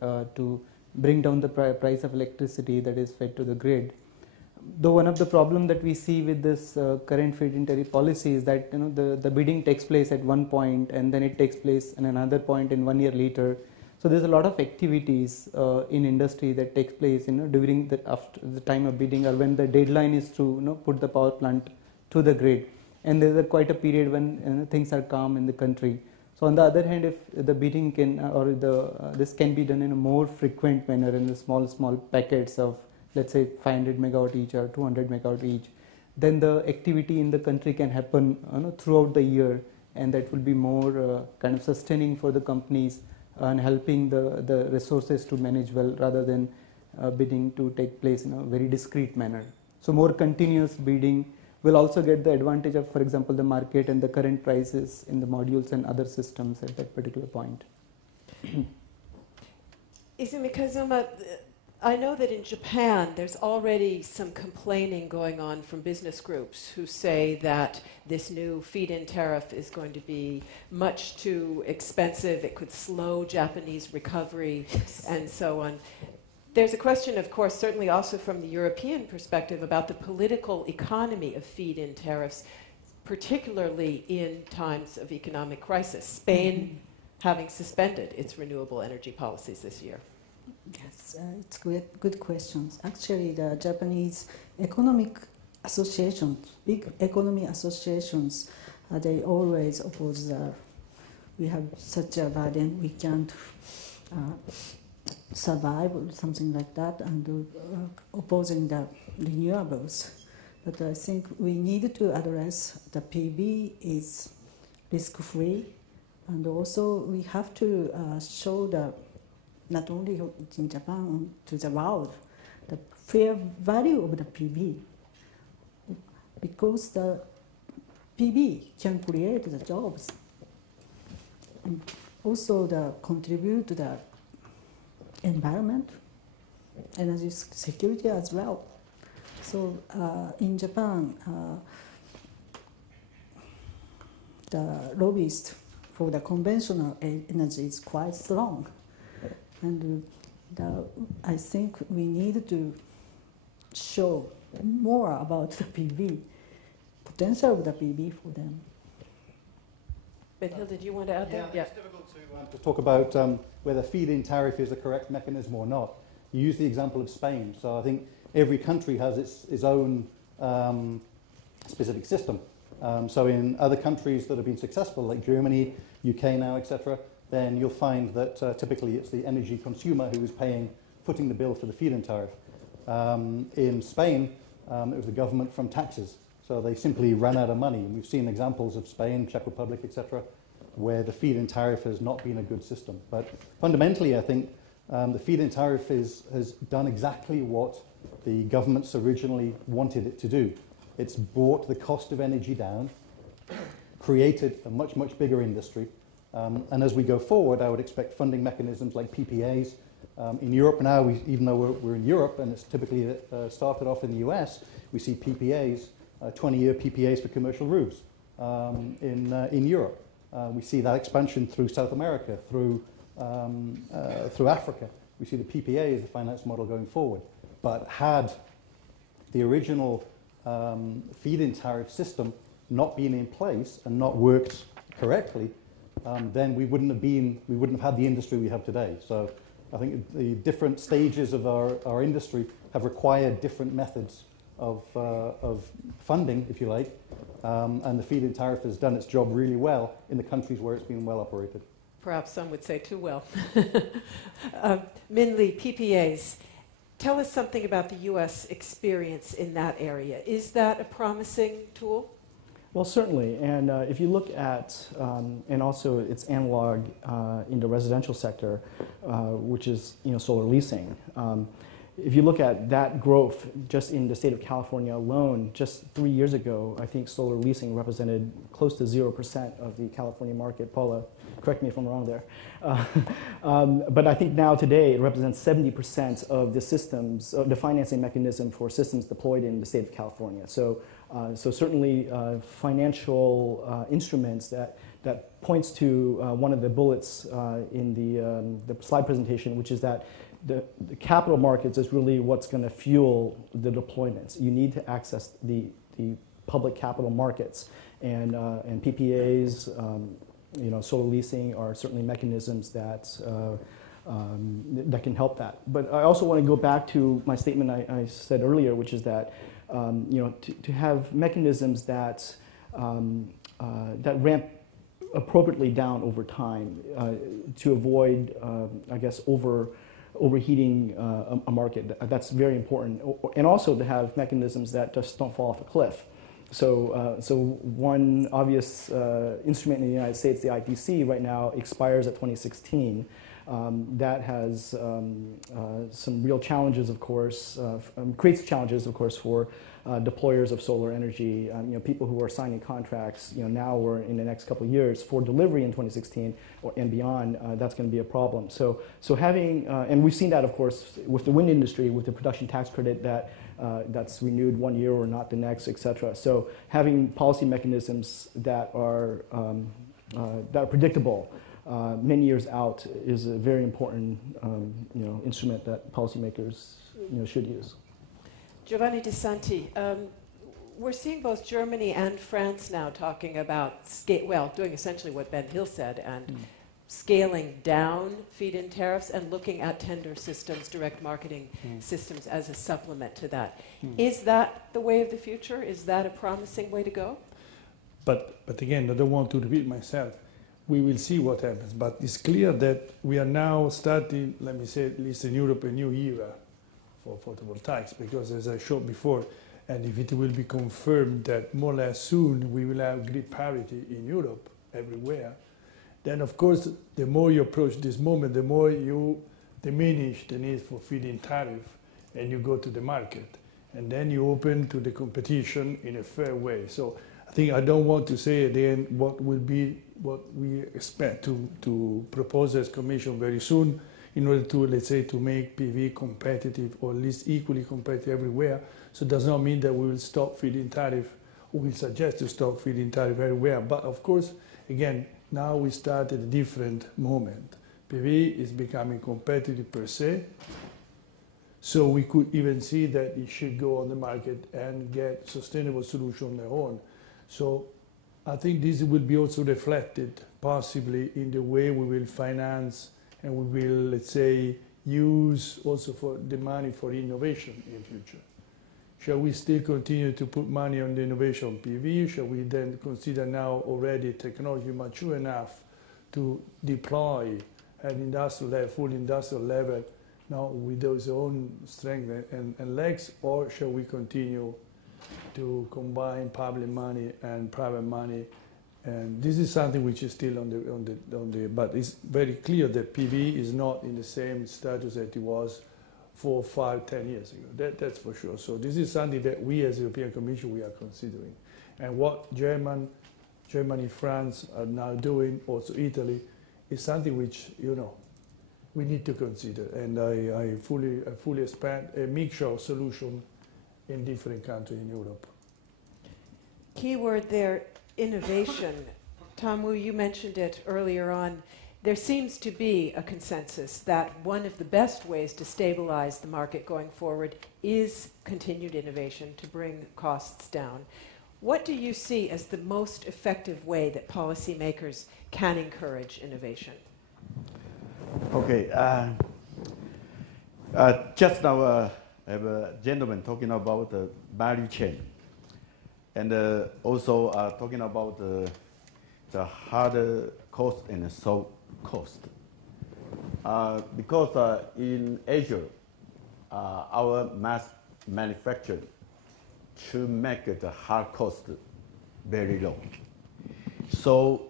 to bring down the price of electricity that is fed to the grid. Though one of the problems that we see with this current feed-in tariff policy is that the bidding takes place at one point and then it takes place in another point in 1 year later. So there's a lot of activities in industry that takes place during after the time of bidding or when the deadline is to put the power plant to the grid, and there's quite a period when things are calm in the country. So on the other hand, if the bidding can this can be done in a more frequent manner in the small packets of, let's say, 500 megawatt each or 200 megawatt each, then the activity in the country can happen throughout the year, and that will be more kind of sustaining for the companies and helping the resources to manage well rather than bidding to take place in a very discrete manner. So more continuous bidding will also get the advantage of, for example, the market and the current prices in the modules and other systems at that particular point. Izumi Kazuma, I know that in Japan there's already some complaining going on from business groups who say that this new feed-in tariff is going to be much too expensive, it could slow Japanese recovery, and so on. There's a question, of course, certainly also from the European perspective about the political economy of feed-in tariffs, particularly in times of economic crisis. Spain having suspended its renewable energy policies this year. Yes, it's good questions. Actually, the Japanese economic associations, big economy associations, they always oppose we have such a burden, we can't survive or something like that, and opposing the renewables. But I think we need to address the PV is risk-free, and also we have to show the not only in Japan, to the world, the fair value of the PV. Because the PV can create the jobs. And also contribute to the environment, energy security as well. So in Japan, the lobbyist for the conventional energy is quite strong. And I think we need to show more about the PV, potential of the PV for them. But Hill, did you want to add that? Yeah, it's difficult to talk about whether feed-in tariff is the correct mechanism or not. You use the example of Spain, so I think every country has its own specific system. So in other countries that have been successful, like Germany, UK now, etc., then you'll find that typically it's the energy consumer who is footing the bill for the feed-in tariff. In Spain, it was the government from taxes. So they simply ran out of money. And we've seen examples of Spain, Czech Republic, etc., where the feed-in tariff has not been a good system. But fundamentally, I think the feed-in tariff has done exactly what the governments originally wanted it to do. It's brought the cost of energy down, created a much, much bigger industry. And as we go forward, I would expect funding mechanisms like PPAs. In Europe now, even though we're in Europe and it's typically started off in the US, we see PPAs, 20-year PPAs for commercial roofs in Europe. We see that expansion through South America, through Africa. We see the PPA as the finance model going forward. But had the original feed-in tariff system not been in place and not worked correctly, then we wouldn't have had the industry we have today. So I think the different stages of our industry have required different methods of funding, if you like, and the feed-in tariff has done its job really well in the countries where it's been well operated. Perhaps some would say too well. Min Lee, PPAs. Tell us something about the U.S. experience in that area. Is that a promising tool? Well, certainly, and if you look at, and also its analog in the residential sector, which is solar leasing. If you look at that growth just in the state of California alone, just 3 years ago, I think solar leasing represented close to 0% of the California market. Paula, correct me if I'm wrong there. But I think now today it represents 70% of the systems, the financing mechanism for systems deployed in the state of California. So certainly financial instruments that that points to one of the bullets in the slide presentation, which is that the capital markets is really what's going to fuel the deployments. You need to access the public capital markets, and PPAs, solar leasing are certainly mechanisms that that can help that. But I also want to go back to my statement I said earlier, which is that to have mechanisms that that ramp appropriately down over time to avoid, I guess, overheating a market. That's very important, and also to have mechanisms that just don't fall off a cliff. So one obvious instrument in the United States, the ITC, right now expires at 2016. That has some real challenges, of course, creates challenges, of course, for deployers of solar energy. People who are signing contracts, now or in the next couple of years for delivery in 2016 and beyond, that's going to be a problem. So having, and we've seen that, of course, with the wind industry, with the production tax credit that's renewed 1 year or not the next, et cetera. So having policy mechanisms that are predictable many years out is a very important instrument that policymakers should use. Giovanni de Santi, we're seeing both Germany and France now talking about doing essentially what Ben Hill said and scaling down feed-in tariffs and looking at tender systems, direct marketing systems as a supplement to that. Is that the way of the future? Is that a promising way to go? But again, I don't want to repeat myself. We will see what happens, but it's clear that we are now starting, let me say, at least in Europe, a new era for photovoltaics, because as I showed before, and if it will be confirmed that more or less soon we will have grid parity in Europe everywhere, then of course the more you approach this moment, the more you diminish the need for feed-in tariff and you go to the market. And then you open to the competition in a fair way. So I think I don't want to say at the end what will be what we expect to propose as Commission very soon in order to, let's say, to make PV competitive or at least equally competitive everywhere. So it does not mean that we will stop feed-in tariff or we suggest to stop feed-in tariff everywhere. But of course, again, now we start at a different moment. PV is becoming competitive per se. So we could even see that it should go on the market and get sustainable solution on their own. So I think this will be also reflected possibly in the way we will finance and we will, let's say, use also for the money for innovation in future. Shall we still continue to put money on the innovation PV? Shall we then consider now already technology mature enough to deploy at industrial level, full industrial level, now with those own strength and legs, or shall we continue to combine public money and private money? And this is something which is still on the but it's very clear that PV is not in the same status that it was 4, 5, 10 years ago. That's for sure. So this is something that we as European Commission we are considering. And what Germany, France are now doing, also Italy, is something which we need to consider. And I fully expect a mixture of solution in different countries in Europe. Keyword there, innovation. Tom Wu, you mentioned it earlier on. There seems to be a consensus that one of the best ways to stabilize the market going forward is continued innovation to bring costs down. What do you see as the most effective way that policymakers can encourage innovation? Okay. Just now, I have a gentleman talking about the value chain, and also talking about the hard cost and the soft cost. Because in Asia, our mass manufacture to make the hard cost very low. So,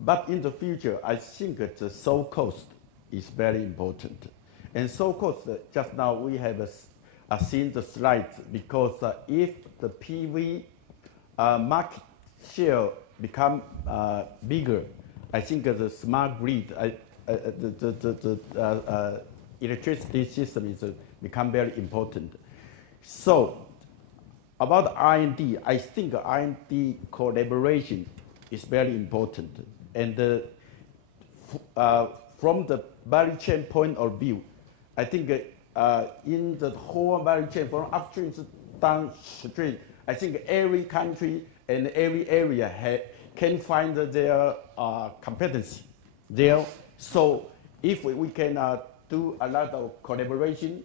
but in the future, I think that the soft cost is very important. And soft cost, just now we have seen the slides, because if the PV market share become bigger, I think the smart grid, the electricity system is become very important. So about R&D, I think R&D collaboration is very important. And from the value chain point of view, I think in the whole value chain, from upstream to downstream, I think every country and every area can find their competency there. So if we can do a lot of collaboration,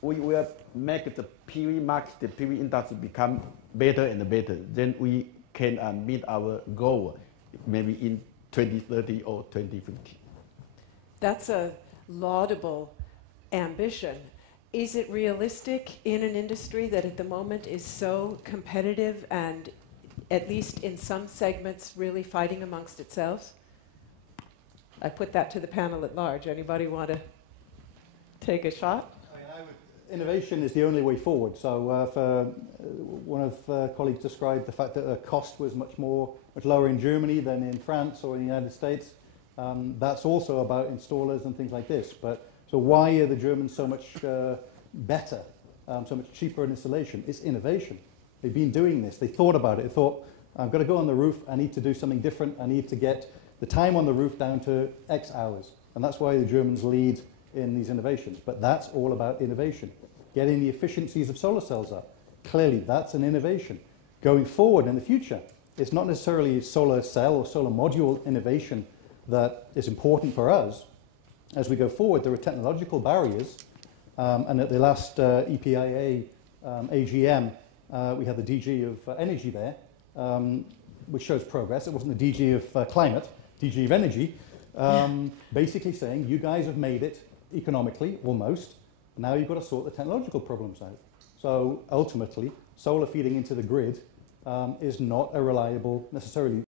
we will make the PV market, the PV industry become better and better. Then we can meet our goal maybe in 2030 or 2050. That's a laudable ambition. Is it realistic in an industry that at the moment is so competitive and, at least in some segments, really fighting amongst itself? I put that to the panel at large. Anybody want to take a shot? Innovation is the only way forward. So one of colleagues described the fact that the cost was much lower in Germany than in France or in the United States. That's also about installers and things like this. But so why are the Germans so much better, so much cheaper in installation? It's innovation. They've been doing this. They thought about it. They thought, I've got to go on the roof. I need to do something different. I need to get the time on the roof down to X hours. And that's why the Germans lead in these innovations. But that's all about innovation. Getting the efficiencies of solar cells up. Clearly, that's an innovation. Going forward in the future, it's not necessarily solar cell or solar module innovation that is important for us. As we go forward, there are technological barriers. And at the last EPIA AGM, we had the DG of energy there, which shows progress. It wasn't the DG of climate, DG of energy, basically saying, you guys have made it economically, almost. Now you've got to sort the technological problems out. So ultimately, solar feeding into the grid is not a reliable, necessarily